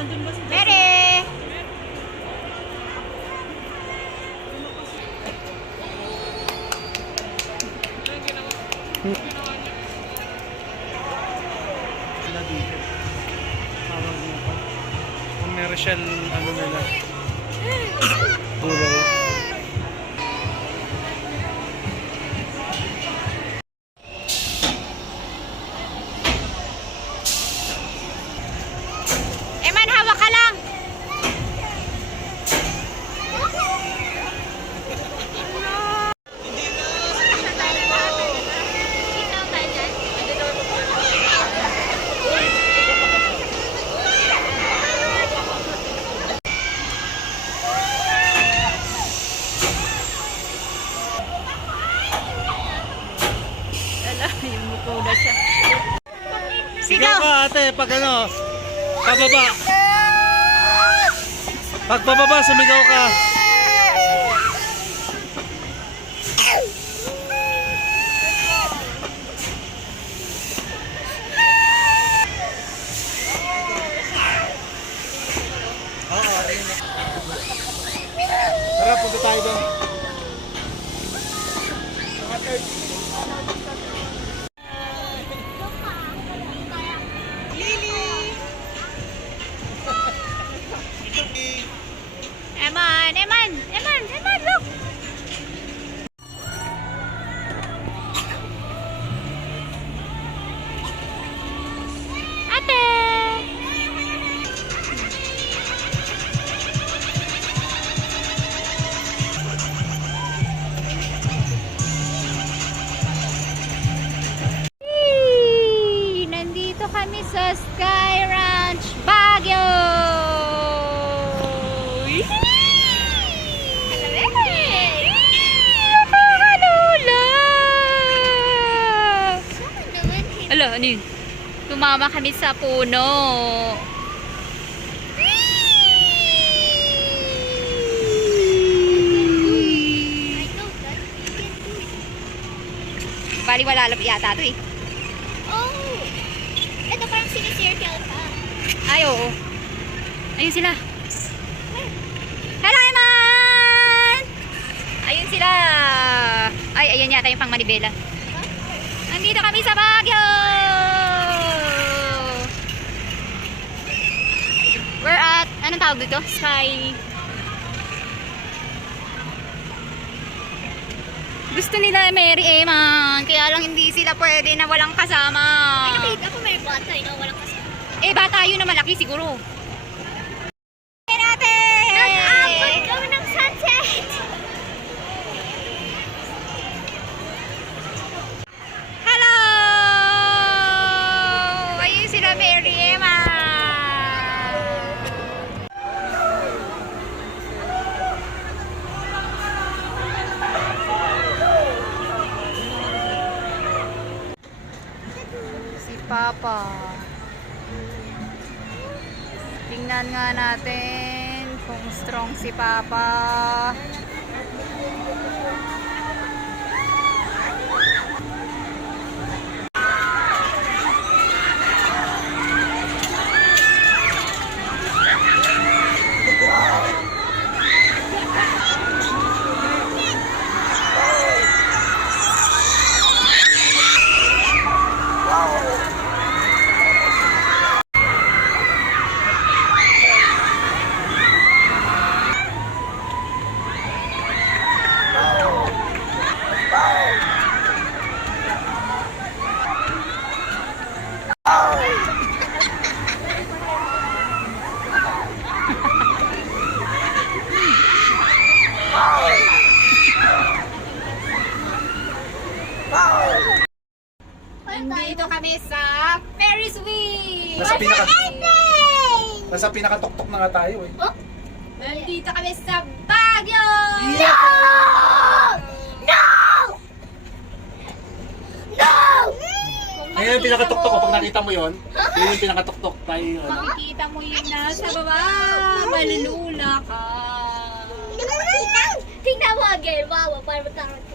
Mary! Sila dito. Tawag mo pa. Commercial ano nila. Gulay. Eman, hawak ka lang! Yung muko na siya. Sigaw ka ate, pag ano, pababa. Pag pababa, sumigaw ka. Tara, punta tayo doon. Eman, look! Ate! Nandito kami sa Sky Ranch, Baguio! Ala, ano yun? Tumama kami sa puno. Bali wala lang yata ito eh. Oh! Ito parang sinisircle ka. Ay, oo. Ayun sila. Hello, Eman! Ayun sila. Ay, ayun yata yung pang Manibela. Nandito kami sa Baguio! We're at, anong tawag dito? Sky. Gusto nila Mary Eman, kaya lang hindi sila pwede na walang kasama. Ay, nakita ko may bata, walang kasama. Eh, bata yun na malaki siguro. Nag-abot kami ng sunset! Hello! Ayun sila Mary Eman. Si Papa. Tingnan nga natin kung strong si Papa. Nandito kami sa Ferris wheel. Nasa pinaka-tuktok na nga tayo eh. Oh? Nandito kami sa Baguio. No! No! No! Ngayon yung pinaka-tuktok ko, pag nakita mo yun, yun yung pinaka-tuktok tayo. Makikita mo yun nasa baba. Malulula ka. Tingnan mo again, wow, parang matakot ka.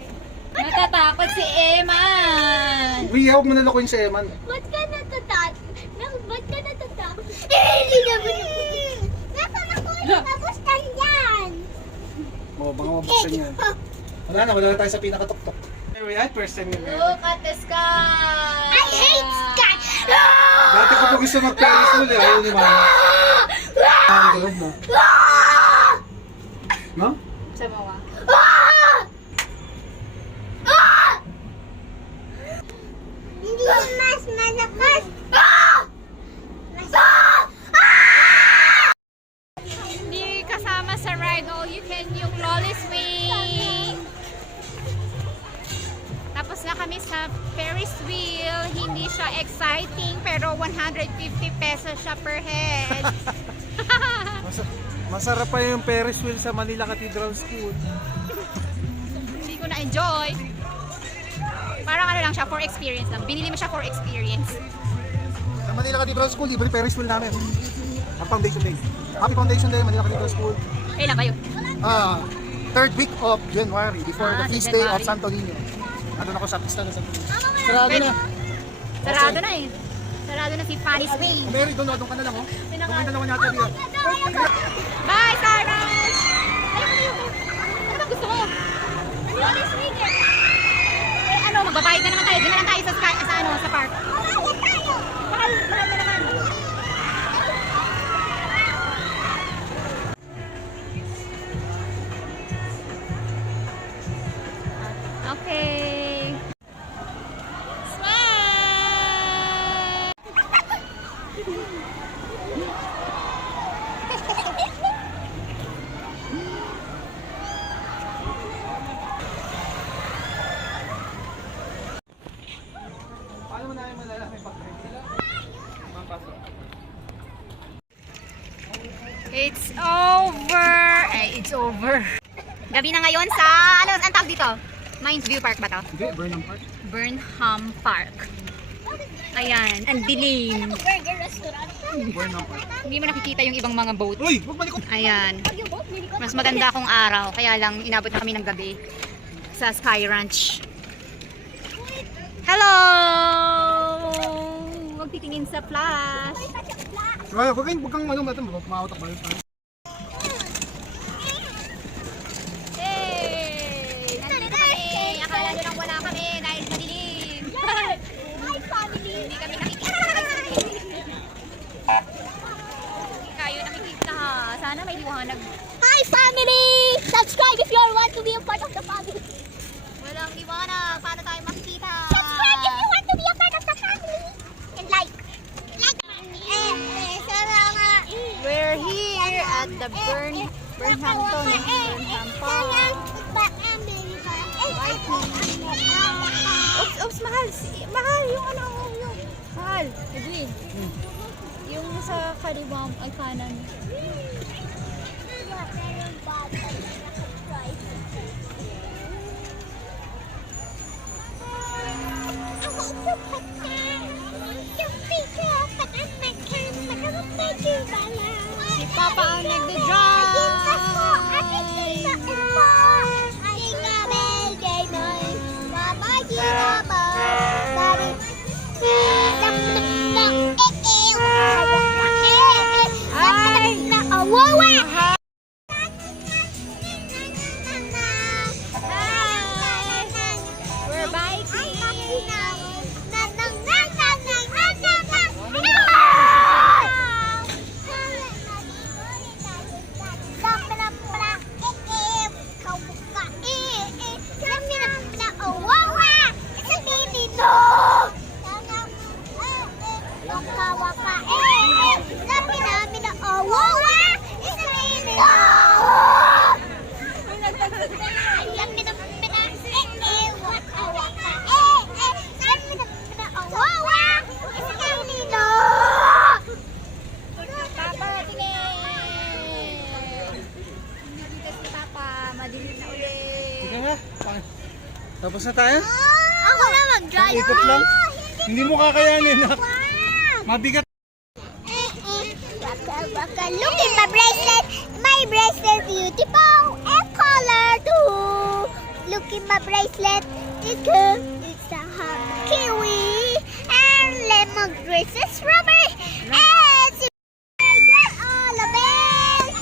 Natatakot si Eman. Uy, huwag mo nalakuin si Eman. Ba't ka natatakot? Ba't ka natatakot? Hindi naman ako. Mabustan yan! Oo, baka mabuksan yan. Wala na tayo sa pinakatuktok. Anyway, at first time yun. Look at the sky! I hate sky! Dati ko pa gusto mag-Paris wheel eh. Ayaw ni Mama. Ang galad mo. No? Sa mawa. Hindi mas malakas! Hindi kasama sa ride all you can yung lolly swing. Tapos na kami sa Ferris wheel. Hindi siya exciting pero 150 pesos siya per head. Masarap pa yung Ferris wheel sa Manila Cathedral School. Hindi ko na-enjoy. Parang ano lang siya, for experience lang. Binili mo siya for experience. Sa Manila Cathedral School, iba yung Ferris wheel namin. Ang Foundation Day. Happy Foundation Day, Manila Cathedral School. Kailan ba yun? Third week of January, before the sa feast day of January. Santo Niño. Andun ako sa pista na Santo Niño. Sarado na. Sarado na eh. Sarado na si Paris Way. Mary, doon ka na lang oh. Kumain dalawa natin dito. Bye, Cyrus! Ayoko. Ano bang gusto mo? Lolly swing eh! Eh ano, magbabayad na naman tayo. Doon na lang tayo sa park. Mahal na naman. Okay. Smile! Paano mo namin malalaman yung pag-break sila? It's over. It's over. Gabi na ngayon sa, ano, ang tawag dito? Mines View Park ba to? Hindi, Burnham Park. Burnham Park. Ayan, ang dilim. Burger restaurant. Burnham Park. Hindi mo nakikita yung ibang mga boat. Uy, huwag malikot! Ayan. Yung boat, hindi ko. Mas maganda kung araw, kaya lang inabot na kami ng gabi sa Sky Ranch. Hello! Huwag titingin sa flash. Huwag kang ano, mautak ba yun? Hey! Nandito kami! Akala nyo lang wala kami dahil madilim. Hi, family! Hindi kami nakikita. Hindi kayo nakikita ha. Sana may liwanag. Hi, family! Subscribe if you want to be a part of the family. Walang liwanag. Paano tayo makikita? Subscribe if you want to be a part of the family. And like. We're here at the Burnham Park. Oops, mahal. Mahal yung ano, yung. Mahal. Edwin. Yung sa kaliwang ay kanan. Si Papa ang nagda-drive. We're biking. Papa, tingin! Nakikita si Papa, madilim na ulit. Sige nga. Tapos na tayo? Ako na mag-drive. Ikot lang. Hindi mo kakayanin ha. Mabigat. Look at my bracelet. My bracelet beautiful and color too. Look at my bracelet. It's good. It's a hot kiwi and lemon grass strawberry and all of it.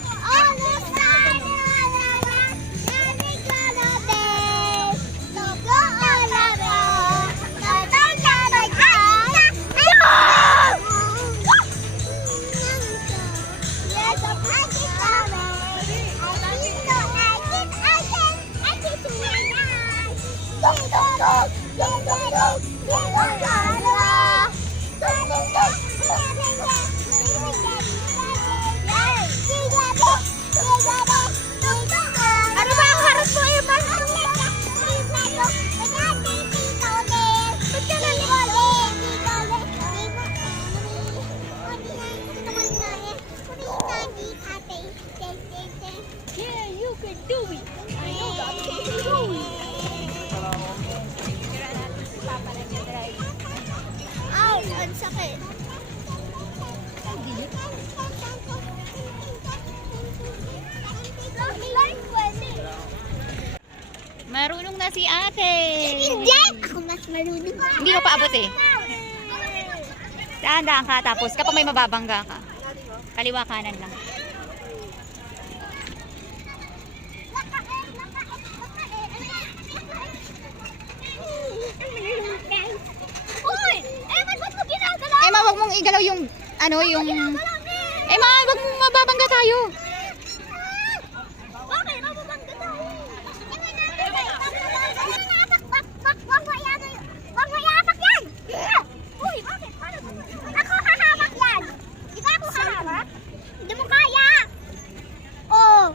Bakit? Marunong na si ate. Hindi! Ako mas marunong. Hindi mo paabot eh. Daan-daan ka tapos kapag may mababangga ka. Kaliwa kanan lang. Uy! Eman, ba't mo ginagalaw? Emma, wag mong igalaw yung ano yung Emma, wag mong mababangga tayo. Bakit? Mababangga tayo. Wag mo iapak yan! Uy, bakit? Ako hahamak yan! Di ba ako hahamak? Hindi mo kaya! Oh!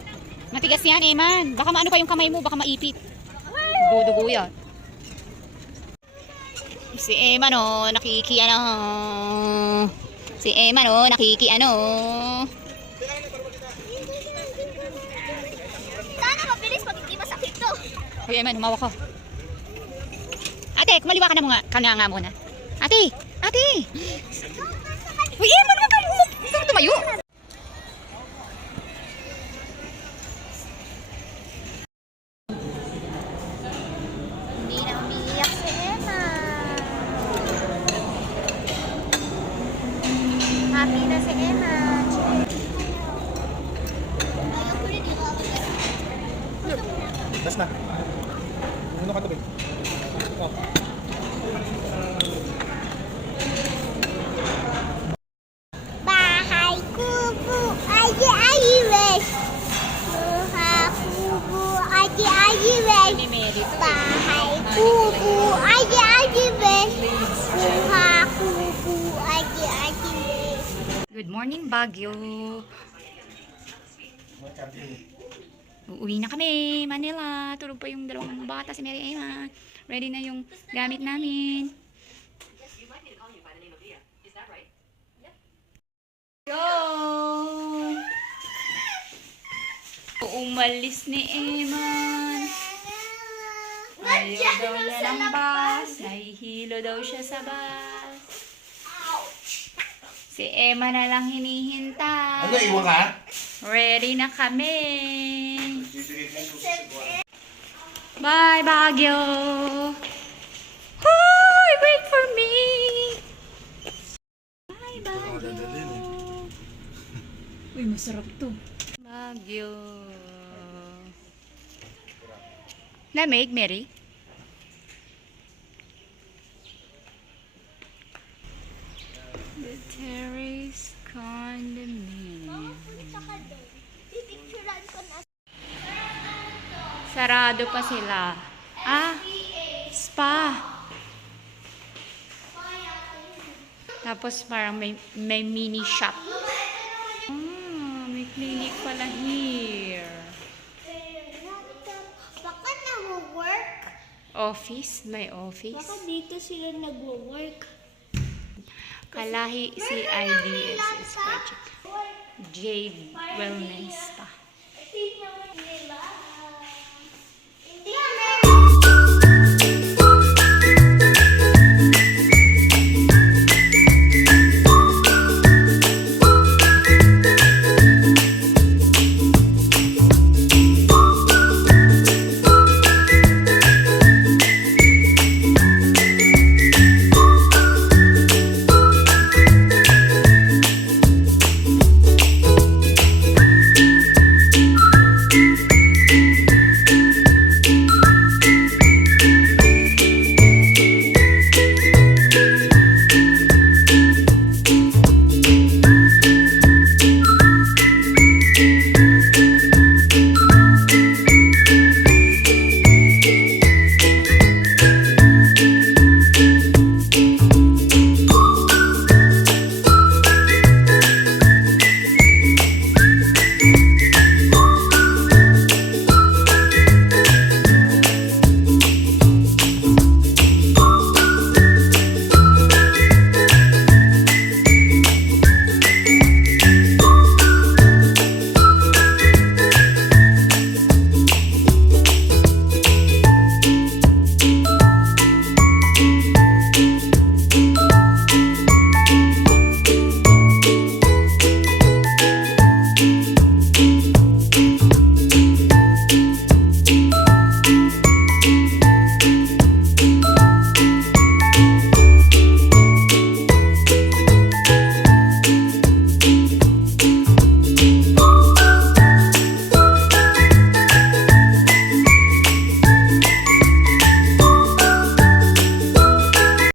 Matigas yan, Eman. Baka maano pa yung kamay mo, baka maipit. Dudugo yan. Si Eman oh, nakikiano. Si Eman oh, nakikiano. Sana mabilis pag hindi masakit to. Hoy Eman, humawak ka. Ate, kumaliwa ka na mga nga muna. Ate! Ate! Hoy Eman, wag ka tumayo. Hindi na umiiyak si Emma. Happy na si Emma. Last na. Ano ka tabi? Oh. Bahay kubo, aji-aji wish. Buha kubo, aji-aji wish. Ni Mary. Bahay kubo, aji-aji wish. Buha kubo, aji-aji wish. Good morning, Baguio. Uuwi na kami, Manila. Tulog pa yung dalawang bata, si Mary Emma. Ready na yung gamit namin. Go! Umalis ni Eman. Ayaw daw niya ng bus. Nahihilo daw siya sa bus. Si Emma na lang hinihintay. Ano, iwan ka? Ready na kami. Bye, Baguio. Hoy, wait for me. Bye, Baguio. Uy, masarap to. Baguio. Lamig, Mary? The Terrace Condominium. Sarado pa sila. Ah, spa. Tapos parang may mini shop. May clinic pala here. Baka na-work. Office? May office? Baka dito sila nag-work. Kalahi si IDSS project. Jade Wellness Spa. Tingnan nila.